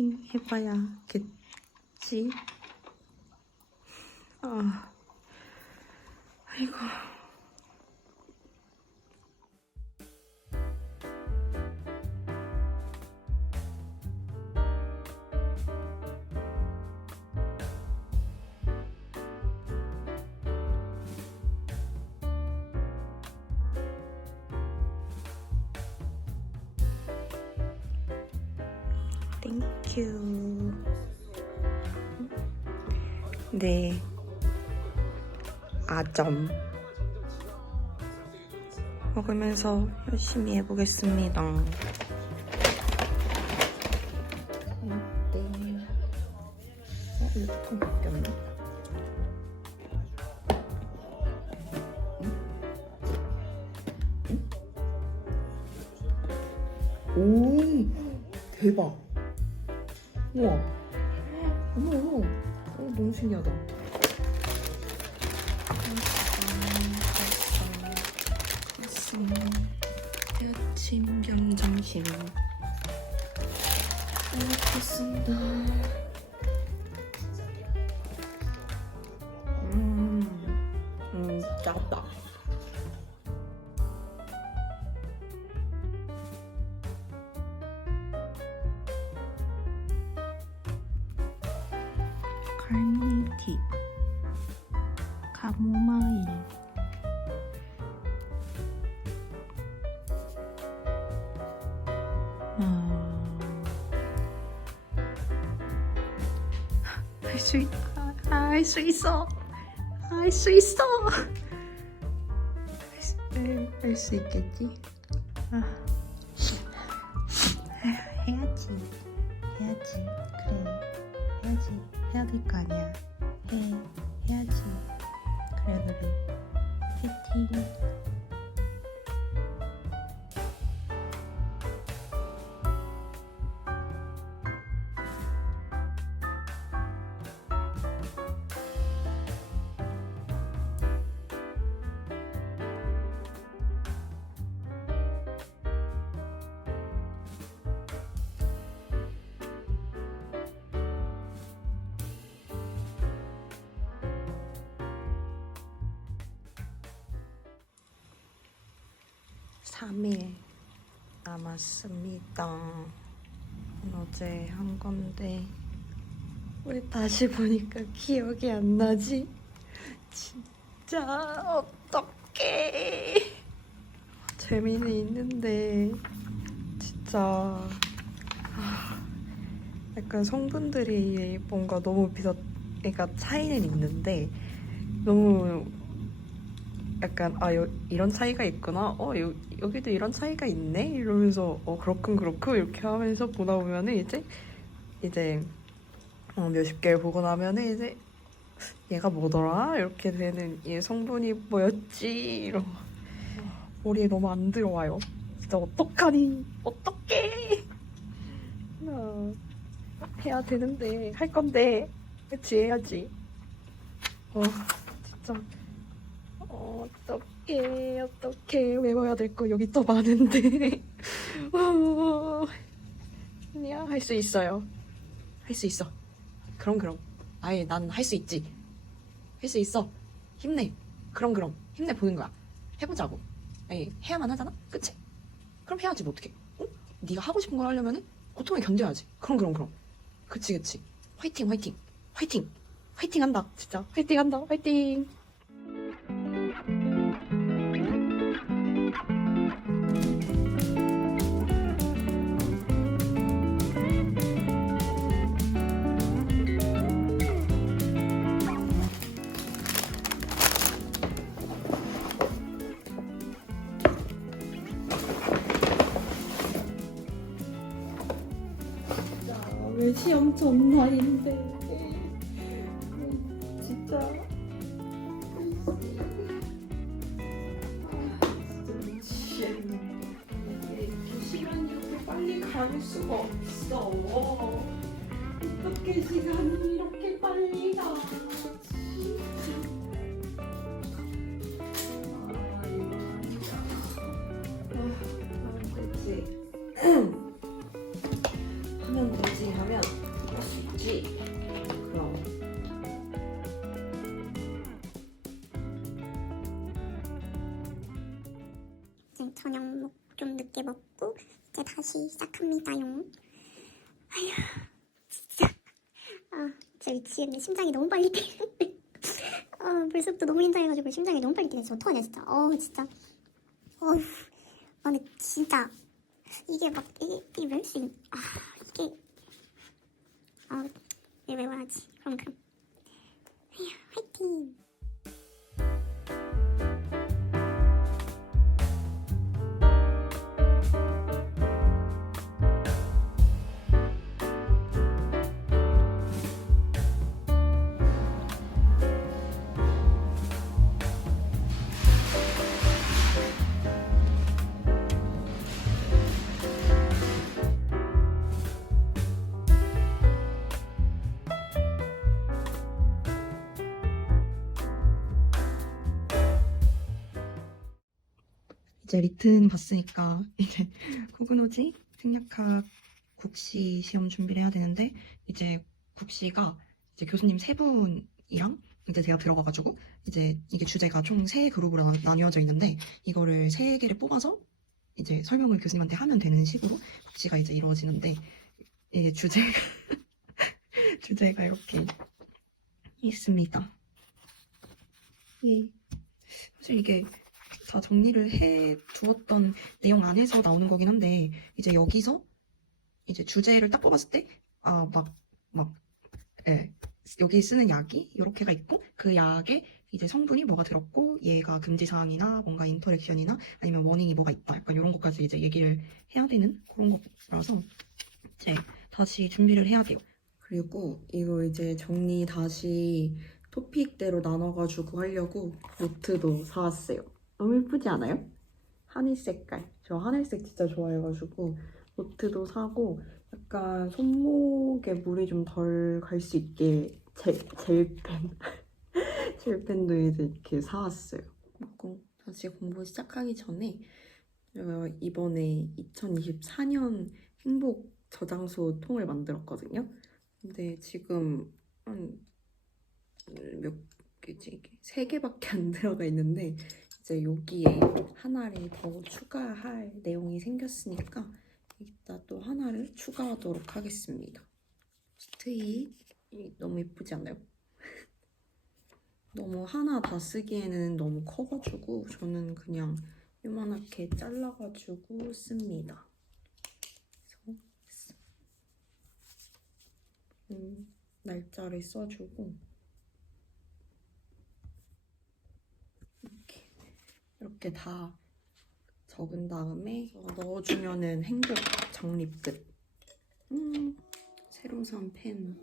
화이팅 해봐야겠지. 아, 아이고. 땡큐. 네. 아점. 먹으면서 열심히 해보겠습니다. 오, 대박. 우와. 어머, 어머. 어, 너무 신기하다. 아침 겸점심 먹겠습니다. 갈무리티 카모마일. 할수 있다 할수 있어. 할 수 있어. 할 수 있겠지? 아. 3일 남았습니다. 어제 한 건데 왜 다시 보니까 기억이 안 나지? 진짜 어떡해 재미는 있는데 진짜 약간 성분들이 뭔가 너무 비슷 그러니까 차이는 있는데 너무 약간 아 여, 이런 차이가 있구나. 어 여, 여기도 이런 차이가 있네? 이러면서 어 그렇군 그렇군 이렇게 하면서 보다 보면은 이제 이제 어, 몇십 개를 보고 나면은 이제 얘가 뭐더라? 이렇게 되는 얘 성분이 뭐였지? 이러 머리에 너무 안 들어와요. 진짜 어떡하니? 어떡해? 아, 해야 되는데 할 건데 그치? 해야지. 어 진짜 어, 어떡해, 어떡해. 외워야 될 거 여기 또 많은데. 어, 아니야, 할수 있어요. 할 수 있어. 그럼, 그럼. 아예 난 할 수 있지. 할 수 있어. 힘내. 그럼, 그럼. 힘내 보는 거야. 해보자고. 아예 해야만 하잖아? 그치? 그럼 해야지, 뭐 어떡해. 응? 네가 하고 싶은 걸 하려면은 고통을 견뎌야지. 그럼, 그럼, 그럼. 그치, 그치. 화이팅, 화이팅. 화이팅. 화이팅 한다. 진짜. 화이팅 한다. 화이팅. 시험 전날인데 다시 시작합니다용. 아휴 진짜. 아 진짜 미치겠네 심장이 너무 빨리 뛰는데 아 벌써부터 너무 긴장해가지고 심장이 너무 빨리 뛰네 진짜 어떡하냐 진짜. 어 진짜. 어휴 아 근데 진짜. 이게 막 이게 이게 멸시 아 이게. 아왜 외워야지? 그럼 그럼. 에휴 화이팅 이제 리튼 봤으니까 이제 코그노지 생략학 국시 시험 준비를 해야 되는데 이제 국시가 이제 교수님 세 분이랑 이제 제가 들어가가지고 이제 이게 주제가 총 세 그룹으로 나- 나뉘어져 있는데 이거를 세 개를 뽑아서 이제 설명을 교수님한테 하면 되는 식으로 국시가 이제 이루어지는데 이게 주제가 주제가 이렇게 있습니다. 예. 사실 이게 다 정리를 해 두었던 내용 안에서 나오는 거긴 한데 이제 여기서 이제 주제를 딱 뽑았을 때 아 막 막 예. 여기 쓰는 약이 이렇게가 있고 그 약에 이제 성분이 뭐가 들었고 얘가 금지 사항이나 뭔가 인터랙션이나 아니면 워닝이 뭐가 있다 약간 이런 것까지 이제 얘기를 해야 되는 그런 거라서 이제 다시 준비를 해야 돼요. 그리고 이거 이제 정리 다시 토픽대로 나눠가지고 하려고 노트도 사왔어요. 너무 예쁘지 않아요? 하늘 색깔. 저 하늘색 진짜 좋아해가지고 노트도 사고 약간 손목에 물이 좀 덜 갈 수 있게 젤, 젤펜. 젤펜도 이제 이렇게 사왔어요. 그리고 다시 공부 시작하기 전에 제가 이번에 2024년 행복 저장소 통을 만들었거든요. 근데 지금 한 몇 개지 세 개밖에 안 들어가 있는데 이제 여기에 하나를 더 추가할 내용이 생겼으니까 이따 또 하나를 추가하도록 하겠습니다. 스트잇 이 너무 예쁘지 않나요? 너무 하나 다 쓰기에는 너무 커가지고 저는 그냥 요만하게 잘라가지고 씁니다. 음, 날짜를 써주고 이렇게 이렇게 다 적은 다음에 넣어주면은 행복 정립 끝. 음, 새로 산 펜으로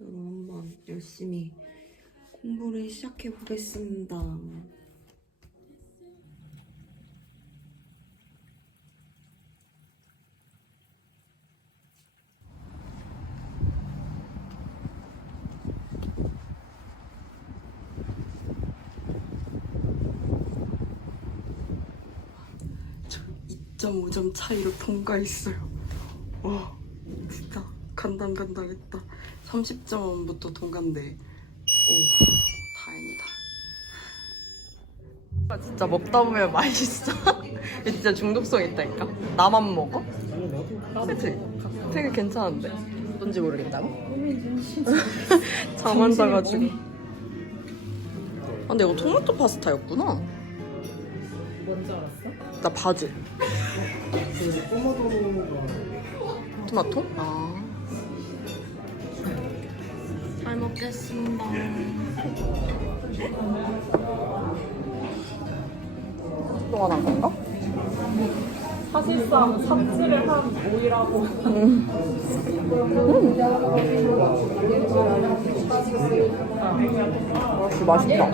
한번 열심히 공부를 시작해 보겠습니다. 2.5점 차이로 통과했어요. 와, 진짜 간당간당했다. 30점부터 통과인데, 오, 다행이다. 아, 진짜 먹다 보면 맛있어. 진짜 중독성 있다니까. 나만 먹어? 그치? 되게 괜찮은데. 뭔지 모르겠다고? 잠안 자가지고. 아, 근데 이거 토마토 파스타였구나. 뭔지 알았어? 나 바 질. 토마토? 아. 잘 먹겠습니다. 동안 한 건가? 사실상 삽질을 한 오이라고 역시 맛있다.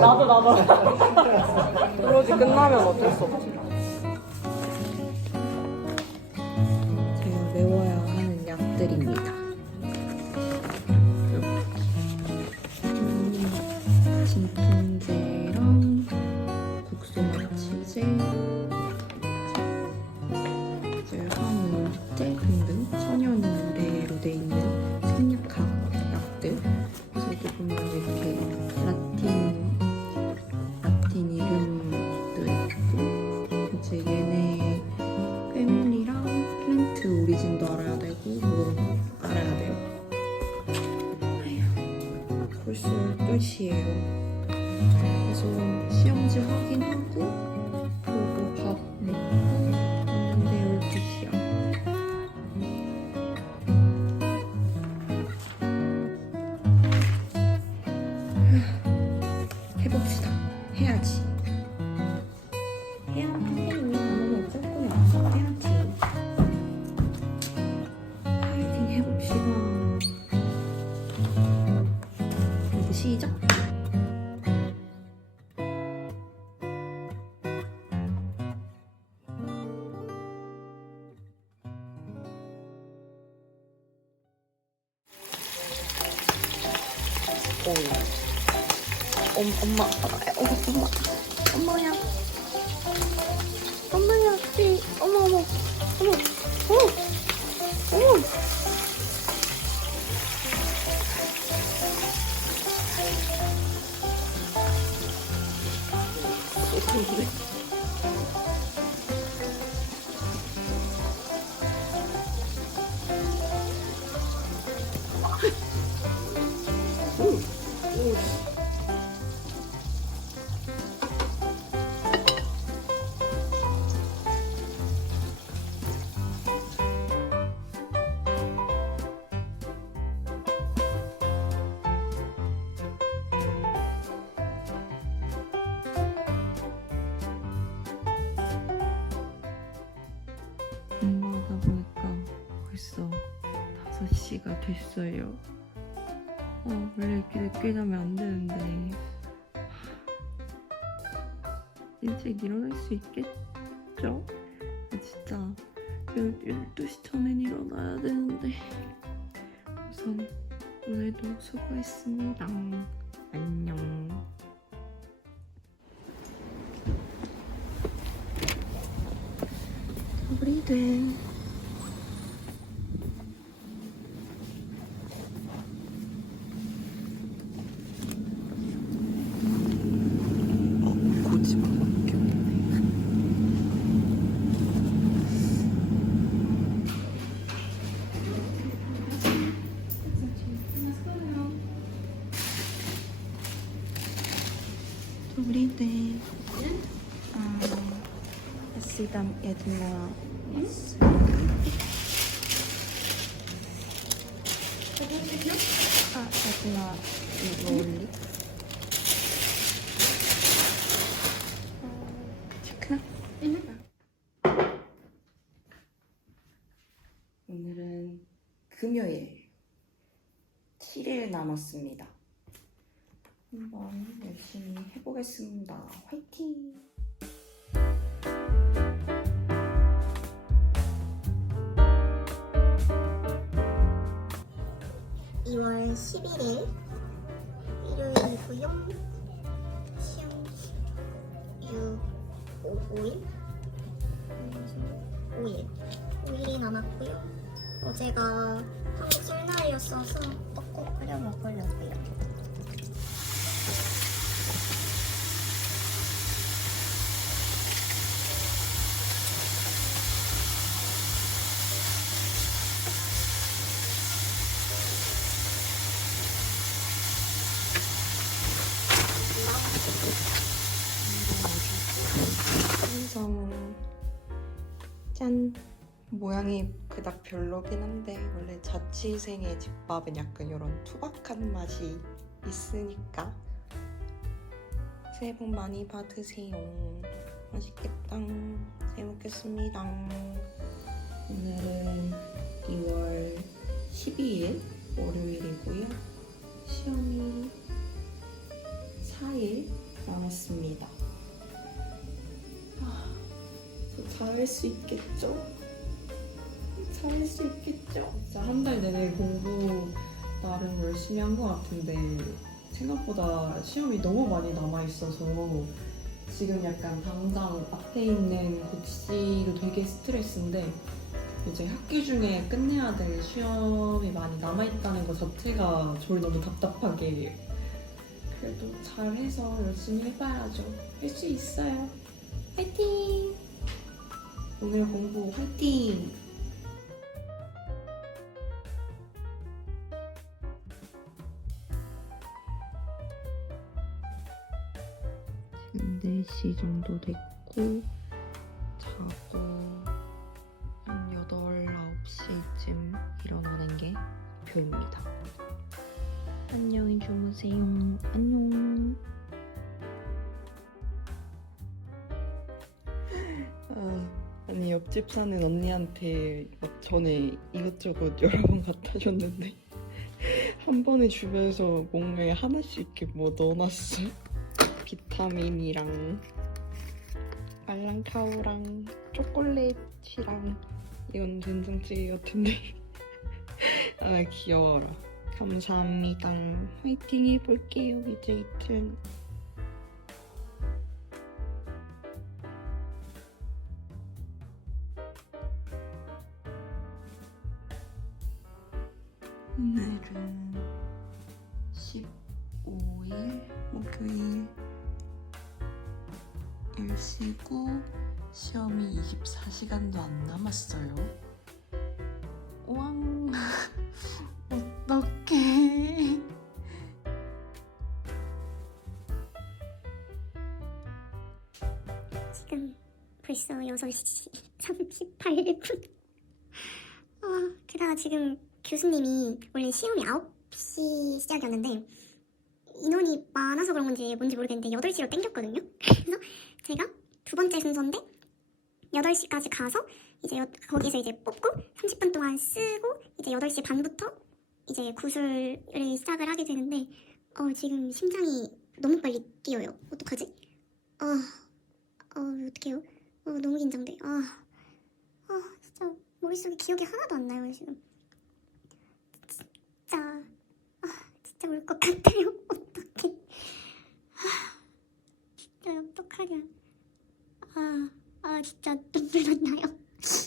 나도 나도 프로지 끝나면 어쩔 수 없지. 제가 외워야 하는 약들입니다. 음, 진통제랑 국소마취제, 엄, 엄마, 어, 엄마, 엄마야. 엄마야, 이, 어머, 어머, 어머. 5시가 됐어요. 어, 원래 이렇게 늦게 자면 안 되는데. 일찍 일어날 수 있겠죠? 아, 진짜 12시 전엔 일어나야 되는데. 우선 오늘도 수고했습니다. 안녕. 우리 돼. 어, 거짓말밖에 없네. 우리 돼. 아, Sidam Edna 아, Edna 롤리 체크나? 오늘은 금요일 7일 남았습니다. 한번 열심히 해보겠습니다. 화이팅! 2월 11일 일요일이고요. 시험 6, 5, 5일? 5일. 5일이 남았고요. 어제가 한국 설날이었어서 떡국 끓여 먹으려고요. 모양이 그닥 별로긴 한데 원래 자취생의 집밥은 약간 이런 투박한 맛이 있으니까 새해 복 많이 받으세요. 맛있겠다. 잘 먹겠습니다. 오늘은 2월 12일 월요일이고요. 시험이 4일 남았습니다. 저 잘할 수 있겠죠? 잘할 수 있겠죠? 진짜 한 달 내내 공부 나름 열심히 한 것 같은데 생각보다 시험이 너무 많이 남아 있어서 지금 약간 당장 앞에 있는 복시도 되게 스트레스인데 이제 학기 중에 끝내야 될 시험이 많이 남아 있다는 것 자체가 저를 너무 답답하게. 그래도 잘해서 열심히 해봐야죠. 할 수 있어요. 화이팅! 오늘 공부 화이팅! 4시 정도 됐고 자고 한 8, 9시쯤 일어나는 게 목표입니다. 안녕히 주무세요. 안녕. 아, 아니 옆집 사는 언니한테 막 전에 이것저것 여러 번 갖다 줬는데 한 번에 주면서 뭔가에 하나씩 이렇게 뭐 넣어놨어. 비타민이랑 말랑카우랑 초콜릿이랑 이건 된장찌개 같은데. 아 귀여워라. 감사합니다. 화이팅 해볼게요. 이제 이틀 아, 게다가 지금 교수님이 원래 시험이 9시 시작이었는데 인원이 많아서 그런 건지 뭔지 모르겠는데 8시로 땡겼거든요. 그래서 제가 두 번째 순서인데 8시까지 가서 이제 여- 거기서 이제 뽑고 30분 동안 쓰고 이제 8시 반부터 이제 구술을 시작을 하게 되는데 어, 지금 심장이 너무 빨리 뛰어요. 어떡하지? 아, 어, 어떡해요? 어, 너무 긴장돼. 아, 아, 진짜 머릿속에 기억이 하나도 안 나요, 지금. 진짜, 아, 진짜 울 것 같아요. 어떡해. 아, 진짜 어떡하냐. 아, 아, 진짜 눈물 나요.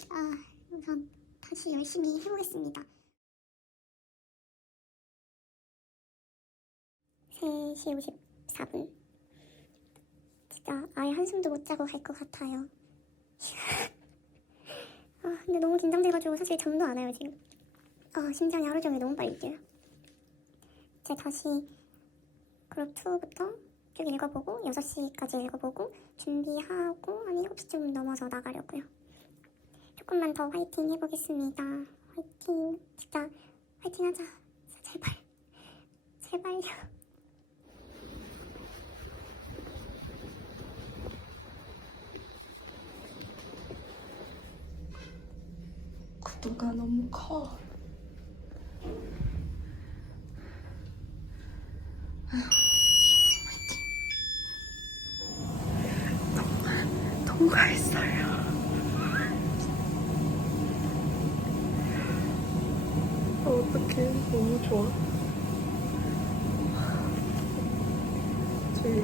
아, 우선 다시 열심히 해보겠습니다. 3시 54분. 진짜 아예 한숨도 못 자고 갈 것 같아요. 아, 근데 너무 긴장돼가지고 사실 잠도 안 와요, 지금. 아, 심장이 하루 종일 너무 빨리 뛰어요. 이제 다시 그룹 2부터 쭉 읽어보고 6시까지 읽어보고 준비하고 한 7시쯤 넘어서 나가려고요. 조금만 더 화이팅 해보겠습니다. 화이팅. 진짜 화이팅 하자. 진짜 제발. 제발요. 구두가 너무 커. 통과했어요. 어떡해, 너무 좋아. 제일,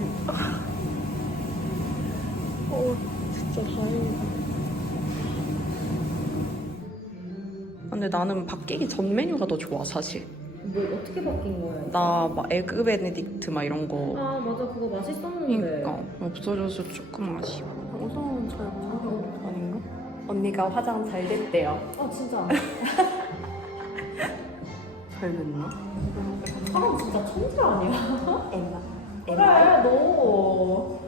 근데 나는 바뀌기 전 메뉴가 더 좋아 사실. 뭐 어떻게 바뀐 거예요? 나막 에그 베네딕트 막 이런 거. 아 맞아 그거 맛있었는데 그러니까 없어져서 조금 아쉬워. 우선 잘 모르는 아닌가? 언니가 화장 잘 됐대요. 아 진짜 잘 됐나? 사람 진짜 천재 아니야? 엠마. 그래 너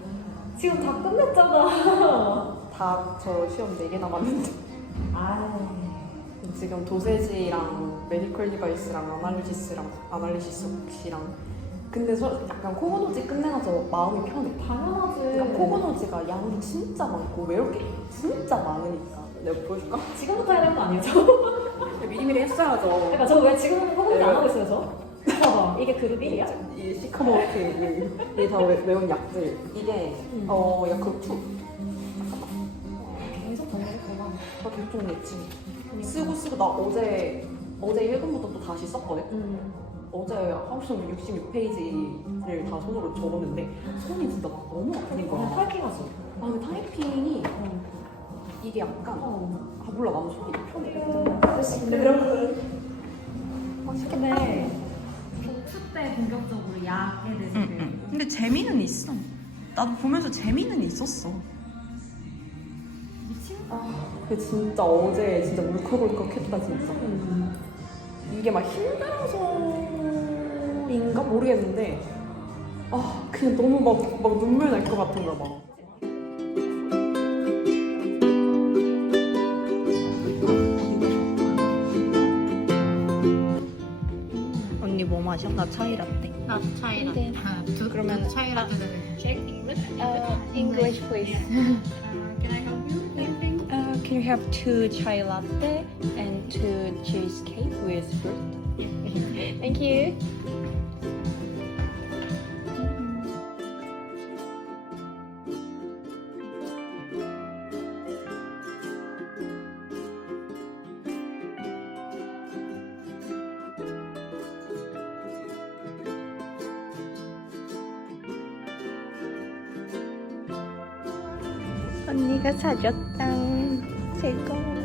지금 다 끝냈잖아 다 저 시험 4개 남았는데 아 지금 도세지랑 메디컬 디바이스랑 아날리시스랑 아날리시스랑 근데 저 약간 코고노지 끝내놔서 마음이 편해. 당연하지 그러니까 코고노지가 양이 진짜 많고 외울 게 진짜 많으니까 내가 보여줄까? 지금부터 해야 되는 거 아니죠? 미리미리 했어야죠. 그러니까 저 왜 지금 허벅지 안 하고 있어요 저? 봐봐 이게 그룹 1이야? 이 시커멓게 이게 다 외- 외운 약들 이게 음. 어 약간 투 계속 정리했구나 다 결정 냈지 쓰고 쓰고 나 어제 어제 1분부터 또 다시 썼거든? 음. 어제 종일 66페이지를 다 손으로 적었는데 손이 진짜 막 너무 아픈 그냥 거야 탈킹하지 아 근데 타이핑이 어. 이게 약간 어. 아 몰라 나는 손이 편해. 근데 그럼 근데 복수 때 본격적으로 약에 대해서 배우고 근데 재미는 있어. 나도 보면서 재미는 있었어 그 진짜 어제 진짜 울컥울컥했다 진짜. 이게 막 힘들어서인가 모르겠는데 아 그냥 너무 막, 막 눈물 날 것 같은 거야 막. 언니 뭐 마셔? 나 차이 라떼. 나 차이 라떼. 아, 두, 그러면- 두 차이 라떼를. Uh, English, please. Can I help? Uh, can you have two chai latte and two cheesecake with fruit? Thank you. 언니가 사줬다. 최고. 아.